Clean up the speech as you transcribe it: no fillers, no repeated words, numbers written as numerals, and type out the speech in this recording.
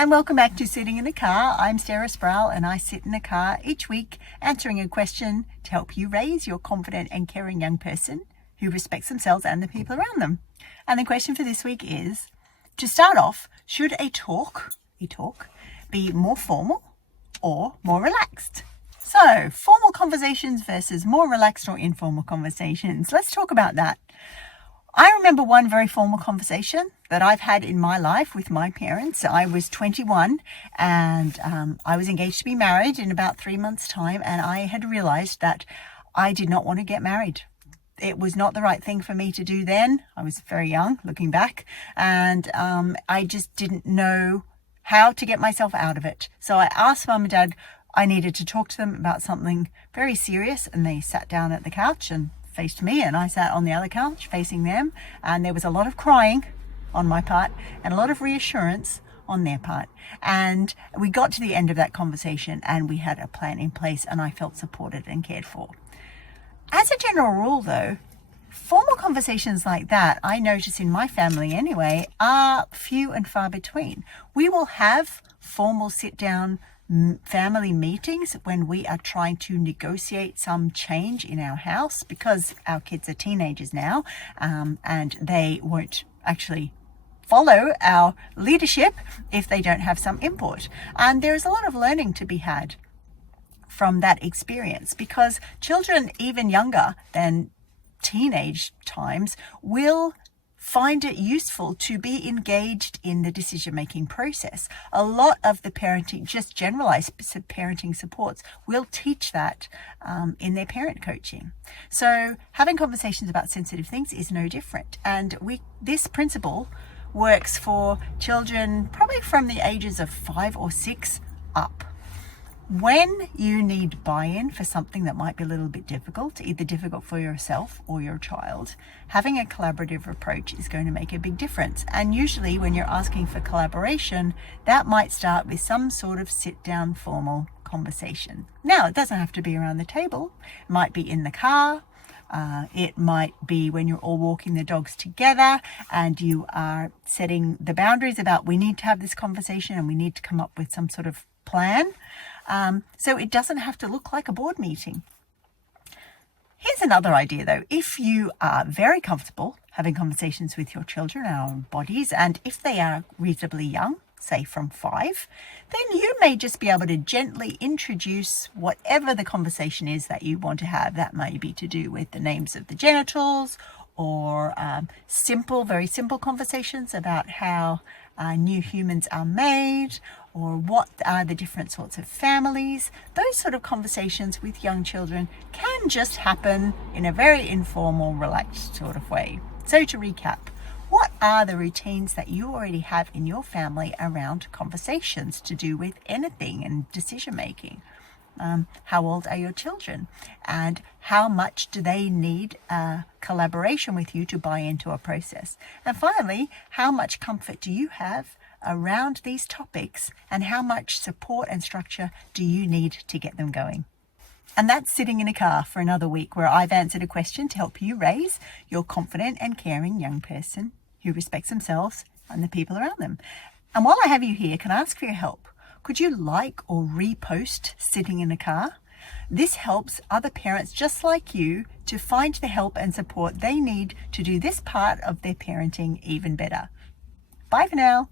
And welcome back to Sitting in the Car. I'm Sarah Sproul and I sit in the car each week answering a question to help you raise your confident and caring young person who respects themselves and the people around them. And the question for this week is, to start off, should a talk be more formal or more relaxed? So, formal conversations versus more relaxed or informal conversations. Let's talk about that. I remember one very formal conversation that I've had in my life with my parents. I was 21 and I was engaged to be married in about 3 months' time, and I had realized that I did not want to get married. It was not the right thing for me to do then. I was very young, looking back, and I just didn't know how to get myself out of it. So I asked Mum and Dad, I needed to talk to them about something very serious, and they sat down at the couch and faced me, and I sat on the other couch facing them, and there was a lot of crying on my part and a lot of reassurance on their part. And we got to the end of that conversation and we had a plan in place, and I felt supported and cared for. As a general rule though, formal conversations like that, I notice in my family anyway, are few and far between. We will have formal sit-down family meetings when we are trying to negotiate some change in our house, because our kids are teenagers now, and they won't actually follow our leadership if they don't have some input. And there is a lot of learning to be had from that experience, because children even younger than teenage times will find it useful to be engaged in the decision-making process. A lot of the parenting, just generalized parenting supports, will teach that in their parent coaching. So having conversations about sensitive things is no different. And this principle works for children probably from the ages of 5 or 6 up. When you need buy-in for something that might be a little bit difficult, either difficult for yourself or your child, having a collaborative approach is going to make a big difference. And usually when you're asking for collaboration, that might start with some sort of sit-down formal conversation. Now, it doesn't have to be around the table. It might be in the car. It might be when you're all walking the dogs together and you are setting the boundaries about, we need to have this conversation and we need to come up with some sort of plan. So it doesn't have to look like a board meeting. Here's another idea though. If you are very comfortable having conversations with your children, our bodies, and if they are reasonably young, say from 5, then you may just be able to gently introduce whatever the conversation is that you want to have. That may be to do with the names of the genitals, or very simple conversations about how new humans are made, or what are the different sorts of families. Those sort of conversations with young children can just happen in a very informal, relaxed sort of way. So to recap, what are the routines that you already have in your family around conversations to do with anything and decision making? How old are your children? And how much do they need collaboration with you to buy into a process? And finally, how much comfort do you have around these topics, and how much support and structure do you need to get them going? And that's Sitting in a Car for another week, where I've answered a question to help you raise your confident and caring young person who respects themselves and the people around them. And while I have you here, can I ask for your help? Could you like or repost Sitting in a Car? This helps other parents just like you to find the help and support they need to do this part of their parenting even better. Bye for now.